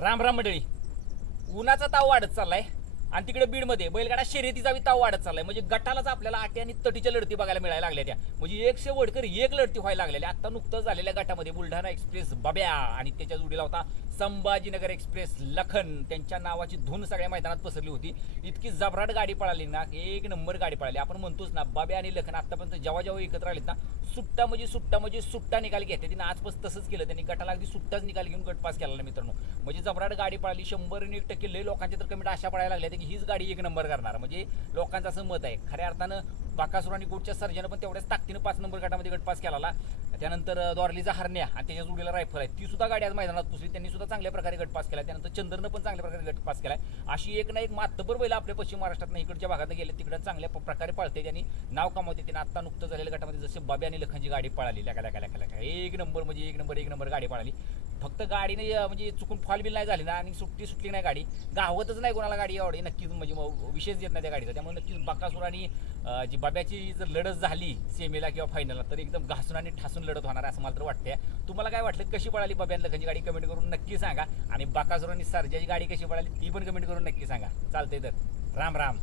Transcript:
राम राम मंडळी. उन्हाचा ताव वाढत चाललाय आणि तिकडे बीडमध्ये बैलगाडा शर्यतीचा बी ताव वाढत चाललाय. म्हणजे गटालाच आपल्याला आटी आणि तटीच्या लढती बघायला मिळायला लागल्या त्या. म्हणजे एकशे वडकर एक लढती व्हायला लागलेल्या. आता नुकतंच झालेल्या गटामध्ये बुलढाणा एक्सप्रेस बब्या आणि त्याच्या जोडीला होता संभाजीनगर एक्सप्रेस लखन. त्यांच्या नावाची धून सगळ्या मैदानात पसरली होती. इतकी जबराट गाडी पळाली ना एक नंबर गाडी पळाली. आपण म्हणतोच ना बब्या आणि लखन आतापर्यंत जेव्हा जेव्हा एकत्र आलेत ना सुट्टा म्हणजे सुट्टा म्हणजे सुट्टा निकाल घेते तिने आजपास तसंच केलं. त्यांनी गटाला अगदी सुट्टाच निकाल घेऊन गट पास केला ना मित्रांनो. म्हणजे जबराट गाडी पळाली शंभर आणि एक टक्के लय लोकांच्या तर कमेंट अशा पडायला लागल्या की हीच गाडी एक नंबर करणार. म्हणजे लोकांचं असं मत आहे. खऱ्या अर्थानं बाकासूर आणि गोटच्या सर्जनं पण तेवढ्याच ताकदीनं पाच नंबर गटामध्ये गट पास केला त्यानंतर अं, द्वारलीचा हरण्या आणि त्याच्या जोडीला रायफल आहे. ती सुद्धा गाडी आज मैदानात पुसली. त्यांनी सुद्धा चांगल्या प्रकारे गट पास केला. त्यानंतर चंद्रनं पण चांगल्या प्रकारे गट पास आहे अशी एक ना एक मातबर बैल आपल्या पश्चिम महाराष्ट्रात इकडच्या भागात गेले. तिकडे चांगल्या प्रकारे पाळते. त्यांनी नाव कमावते. त्यांनी आता नुकतं झालेल्या गटामध्ये जसे बाबी आणि लखनची गाडी पळाली. लका लका लका लका. एक नंबर म्हणजे एक नंबर एक नंबर गाडी पळाली. फक्त गाडीने म्हणजे चुकून फॉल बिल नाही झाली ना आणि सुट्टी सुटली नाही गाडी. गावतच नाही कोणाला गाडी आवडी नक्कीच म्हणजे मग विशेष येत नाही त्या गाडीचा. त्यामुळे नक्कीच बाकासूर आणि जी बब्याची जर लढत झाली सेमीला किंवा फायनलला तर एकदम घासून आणि ठासून लढत होणार आहे असं मला तर वाटतंय. तुम्हाला काय वाटलं? कशी पळाली बाब्या लखनची गाडी? कमेंट करून नक्की सांगा. आणि बाकासूर आणि सरजाची गाडी कशी पळाली ती पण कमेंट करून नक्की सांगा. चालतंय तर. राम राम.